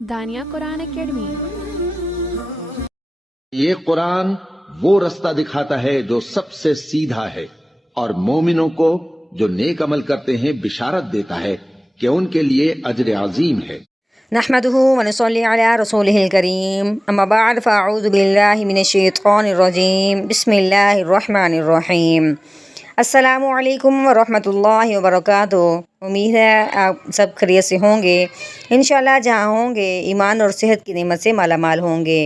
دانیہ قرآن academy. یہ قرآن وہ رستہ دکھاتا ہے جو سب سے سیدھا ہے، اور مومنوں کو جو نیک عمل کرتے ہیں بشارت دیتا ہے کہ ان کے لیے اجر عظیم ہے۔ نحمده ونصلي على رسوله الكريم اما بعد فاعوذ بالله من الشیطان الرجیم بسم اللہ الرحمن الرحیم۔ السلام علیکم ورحمۃ اللہ وبرکاتہ۔ امید ہے آپ سب خیریت سے ہوں گے، انشاءاللہ جہاں ہوں گے ایمان اور صحت کی نعمت سے مالا مال ہوں گے۔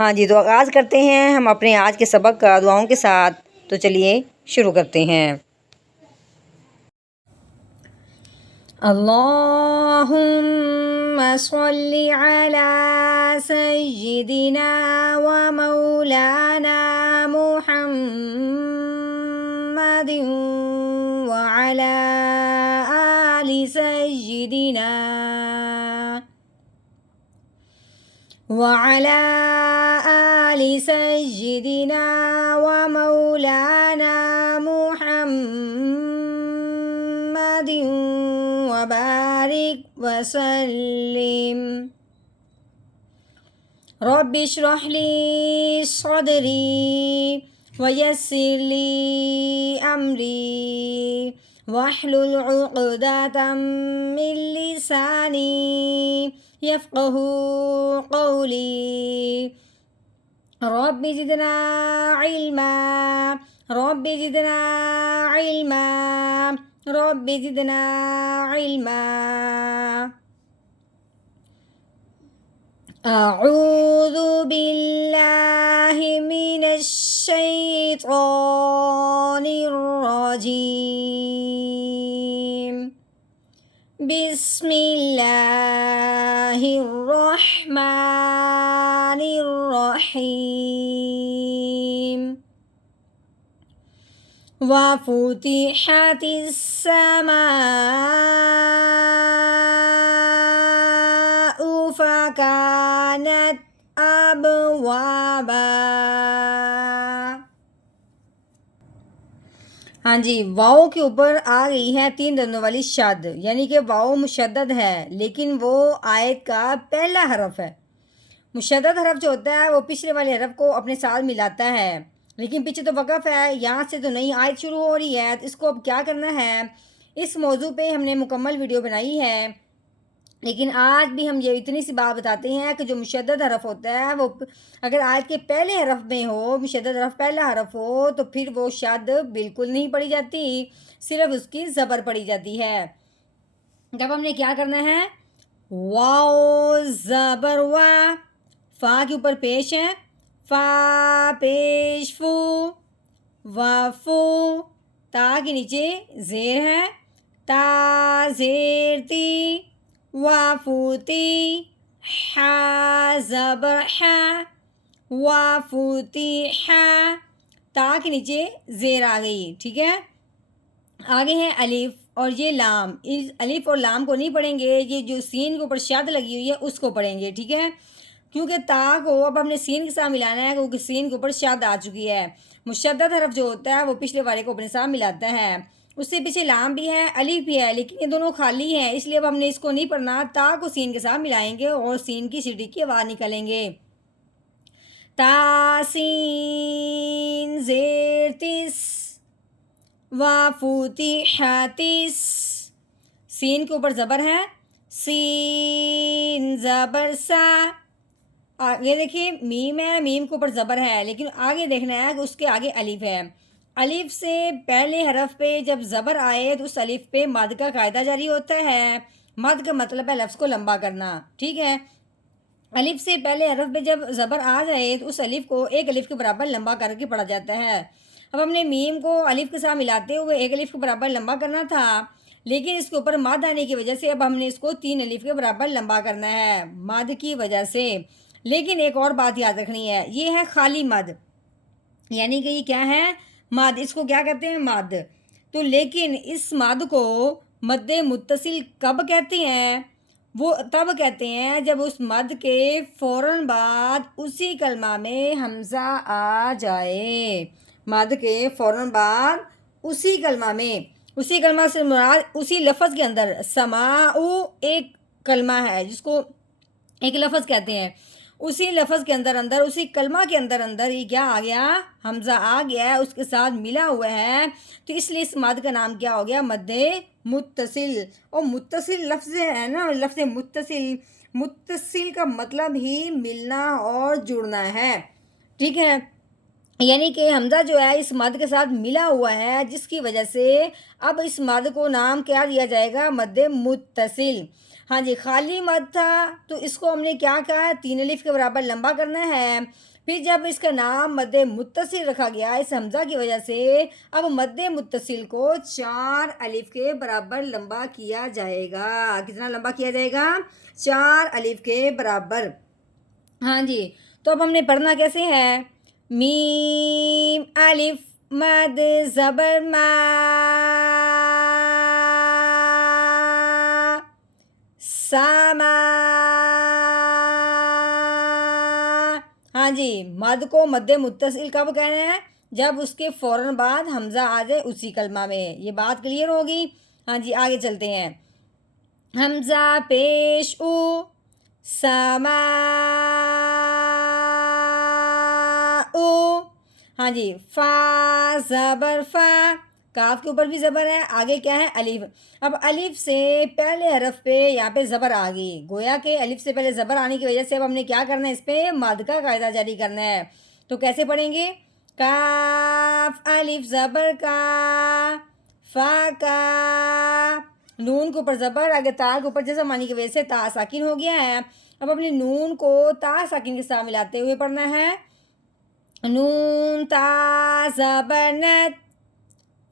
ہاں جی، تو آغاز کرتے ہیں ہم اپنے آج کے سبق کا دعاؤں کے ساتھ۔ تو چلیے شروع کرتے ہیں۔ اللہم صلی علی سیدنا و مولانا محمد وعلی آل سیدنا وعلی آل سیدنا و مولانا محمد وبارک وسلم۔ رب اشرح لی صدری ویسر لی امری واحلل عقدۃ من لسانی یفقہوا قولی۔ رب زدنا علما رب زدنا علما رب زدنا علما۔ اعوذ باللہ من الشیطان الرجیم، بسم اللہ الرحمن الرحیم۔ وفتحت السماء فكانت أبوابا۔ ہاں جی، واؤ کے اوپر آ گئی ہے 3 دندوں والی شد، یعنی کہ واؤ مشدد ہے لیکن وہ آیت کا پہلا حرف ہے۔ مشدد حرف جو ہوتا ہے وہ پچھلے والے حرف کو اپنے ساتھ ملاتا ہے، لیکن پیچھے تو وقف ہے، یہاں سے تو نئی آیت شروع ہو رہی ہے۔ اس کو اب کیا کرنا ہے، اس موضوع پہ ہم نے مکمل ویڈیو بنائی ہے، لیکن آج بھی ہم یہ اتنی سی بات بتاتے ہیں کہ جو مشدد حرف ہوتا ہے وہ اگر آیت کے پہلے حرف میں ہو، مشدد حرف پہلا حرف ہو، تو پھر وہ شد بالکل نہیں پڑھی جاتی، صرف اس کی زبر پڑھی جاتی ہے۔ تب ہم نے کیا کرنا ہے، واو زبر وا، فا کے اوپر پیش ہے، فا پیش فو، وافو، تا کے نیچے زیر ہے، تا زیر تی، وافوتی، حا زبر حا، وافوتی حا، تا کے نیچے زیر آ گئی، ٹھیک ہے۔ آگے ہے الف اور یہ لام، اس الف اور لام کو نہیں پڑھیں گے، یہ جو سین کے اوپر شد لگی ہوئی ہے اس کو پڑھیں گے، ٹھیک ہے، کیونکہ تا کو اب ہم نے سین کے ساتھ ملانا ہے، کیونکہ سین کے اوپر شد آ چکی ہے۔ مشدد حرف جو ہوتا ہے وہ پچھلے والے کو اپنے ساتھ ملاتا ہے، اس سے پیچھے لام بھی ہے، الف بھی ہے، لیکن یہ دونوں خالی ہیں، اس لیے اب ہم نے اس کو نہیں پڑھنا، تا کو سین کے ساتھ ملائیں گے اور سین کی سیٹی کی آواز نکالیں گے۔ تا سین زیر تس، وافوتی حاتس، سین کے اوپر زبر ہے، سین زبر سا، آگے دیکھیں میم ہے، میم کے اوپر زبر ہے، لیکن آگے دیکھنا ہے کہ اس کے آگے الف ہے۔ الف سے پہلے حرف پہ جب زبر آئے تو اس الف پہ مد کا قاعدہ جاری ہوتا ہے۔ مد کا مطلب ہے لفظ کو لمبا کرنا، ٹھیک ہے۔ الف سے پہلے حرف پہ جب زبر آ جائے تو اس الف کو ایک الف کے برابر لمبا کر کے پڑھا جاتا ہے۔ اب ہم نے میم کو الف کے ساتھ ملاتے ہوئے ایک الف کے برابر لمبا کرنا تھا، لیکن اس کے اوپر مد آنے کی وجہ سے اب ہم نے اس کو 3 الف کے برابر لمبا کرنا ہے مد کی وجہ سے۔ لیکن ایک اور بات یاد رکھنی ہے، یہ ہے خالی مد، یعنی کہ یہ کیا ہے، مد، اس کو کیا کہتے ہیں، مد۔ تو لیکن اس مد کو مد متصل کب کہتے ہیں، وہ تب کہتے ہیں جب اس مد کے فوراً بعد اسی کلمہ میں حمزہ آ جائے۔ مد کے فوراً بعد اسی کلمہ میں उसी कलमा से मुराद उसी लफ्ज़ के अंदर समाउ एक कलमा है जिसको एक लफ्ज़ कहते हैं, उसी लफ्ज़ के अंदर अंदर उसी कलमा के अंदर अंदर ये क्या आ गया, हमज़ा आ गया है, उसके साथ मिला हुआ है, तो इसलिए इस मद का नाम क्या हो गया, मद्दे मुत्तसिल। और मुत्तसिल लफ्ज़ है ना, लफ्ज़ मुत्तसिल, मुत्तसिल का मतलब ही मिलना और जुड़ना है, ठीक है। यानी कि हमज़ा जो है इस मद के साथ मिला हुआ है, जिसकी वजह से अब इस मद को नाम क्या दिया जाएगा, मद्दे मुत्तसिल। हाँ जी, खाली मद था तो इसको हमने क्या कहा है, 3 अलिफ के बराबर लंबा करना है। फिर जब इसका नाम मद्दे मुत्तसिल रखा गया इस हमज़ा की वजह से, अब मद्दे मुत्तसिल को 4 अलिफ के बराबर लंबा किया जाएगा। कितना लंबा किया जाएगा, 4 अलिफ के बराबर। हाँ जी, तो अब हमने पढ़ना कैसे है, मीम अलिफ मद ज़बर मा, सामा। हाँ जी, मद को मद्दे मुत्तसिल कब कहना है, जब उसके फ़ौरन बाद हमज़ा आ जाए उसी कलमा में। ये बात क्लियर होगी। हाँ जी, आगे चलते हैं। हमज़ा पेश उ, समा उ। हाँ जी, फ़ा ज़बर फ़ा, काफ के ऊपर भी ज़बर है, आगे क्या है, अलिफ। अब अलिफ से पहले हरफ पे यहाँ पे ज़बर आ गई, गोया के अलिफ से पहले ज़बर आने की वजह से अब हमने क्या करना है, इस पे मद का कायदा जारी करना है। तो कैसे पढ़ेंगे, काफ अलिफ ज़बर का, फ़ा का, नून के ऊपर ज़बर, आगे ता के ऊपर जज़म आने की वजह से ता साकिन हो गया है। अब अपने नून को ता साकिन के साथ मिलाते हुए पढ़ना है, नून ता ज़बर नत,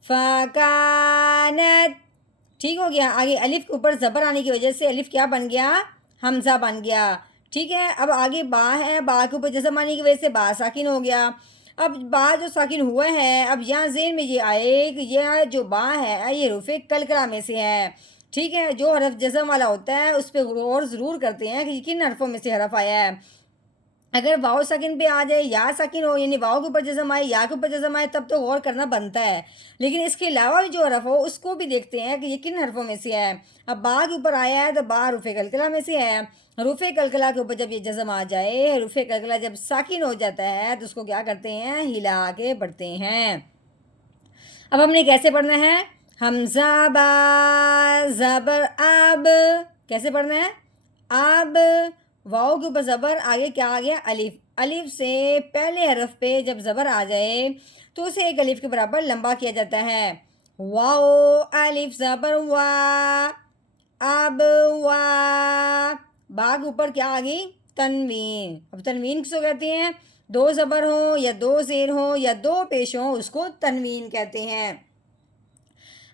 फ़कानत, ठीक हो गया। आगे अलिफ के ऊपर ज़बर आने की वजह से अलिफ क्या बन गया, हमज़ा बन गया, ठीक है। अब आगे बा है, बा के ऊपर जज़म आने की वजह से बा साकिन हो गया। अब बा जो साकिन हुआ है, अब यहाँ ज़हन में ये आए कि यह जो बा है ये रूफ़े कलकला में से है, ठीक है। जो हरफ जज़म वाला होता है उस पर गौर ज़रूर करते हैं कि किन हरफों में से हरफ आया है। अगर वाव साकिन पे आ जाए, या साकिन हो, यानी वाव के ऊपर जज़म आए, या के ऊपर जज़म आए, तब तो गौर करना बनता है। लेकिन इसके अलावा भी जो हरफ हो उसको भी देखते हैं कि ये किन हरफों में से है। अब बा के ऊपर आया है तो बा रुफ़े कलकला में से है। रुफ़े कलकला के ऊपर जब ये जज़म आ जाए, रुफ़े कलकला जब साकिन हो जाता है तो उसको क्या करते हैं, हिला के पढ़ते हैं। अब हमने कैसे पढ़ना है, हमज़ा बा ज़बर अब, कैसे पढ़ना है, अब वाव के ऊपर ज़बर, आगे क्या आ गया, अलिफ। अलिफ से पहले हरफ पे जब ज़बर आ जाए तो उसे एक अलिफ के बराबर लंबा किया जाता है। वाओ अलिफ ज़बर वा, अब वा, बा के ऊपर क्या आ गई, तनवीन। अब तनवीन किसको कहते हैं, 2 ज़बर हो या 2 ज़ेर हो या 2 पेश हो, उसको तनवीन कहते हैं।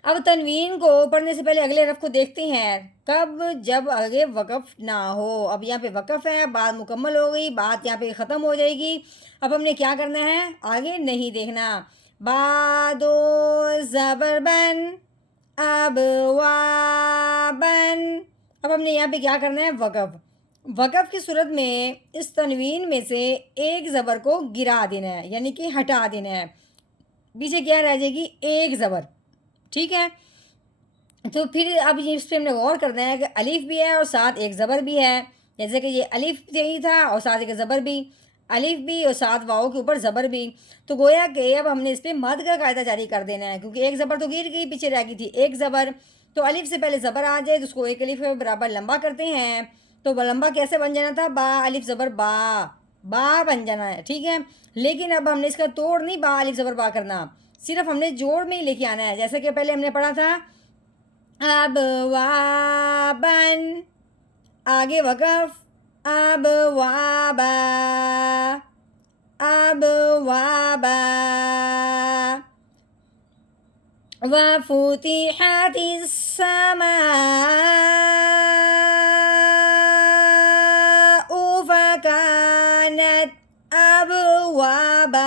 अब तनवीन को पढ़ने से पहले अगले हरफ को देखते हैं, कब, जब आगे वक़फ़ ना हो। अब यहाँ पे वक़फ़ है, बात मुकम्मल हो गई, बात यहाँ पे ख़त्म हो जाएगी। अब हमने क्या करना है, आगे नहीं देखना। बादो ज़बर बन, अब वाबन। अब हमने यहाँ पे क्या करना है, वक़फ़। वक़फ़ की सूरत में इस तनवीन में से एक ज़बर को गिरा देना है, यानी कि हटा देना है। पीछे क्या रह जाएगी, एक ज़बर, ठीक है। तो फिर अब ये इस पर हमने गौर करना है कि अलिफ भी है और साथ एक ज़बर भी है। जैसे कि ये अलिफ यही था और साथ एक ज़बर भी, अलिफ भी और साथ वाओ के ऊपर ज़बर भी। तो गोया कि अब हमने इस पर मद का कायदा जारी कर देना है, क्योंकि एक ज़बर तो गिर गई, पीछे रह गई थी एक ज़बर। तो अलिफ से पहले ज़बर आ जाए तो उसको एक अलिफ के बराबर लंबा करते हैं। तो लंबा कैसे बन जाना था, बा अलिफ ज़बर बा बन जाना है, ठीक है। लेकिन अब हमने इसका तोड़ नहीं बा अलिफ ज़बर बा करना, सिर्फ हमने जोड़ में ही लेके आना है। जैसे कि पहले हमने पढ़ा था, अब वाबन, आगे वक़फ़, अब वाबा, अब वाबा, वफ़ुतिहतिस समाउ फ़कानत अबवाबा।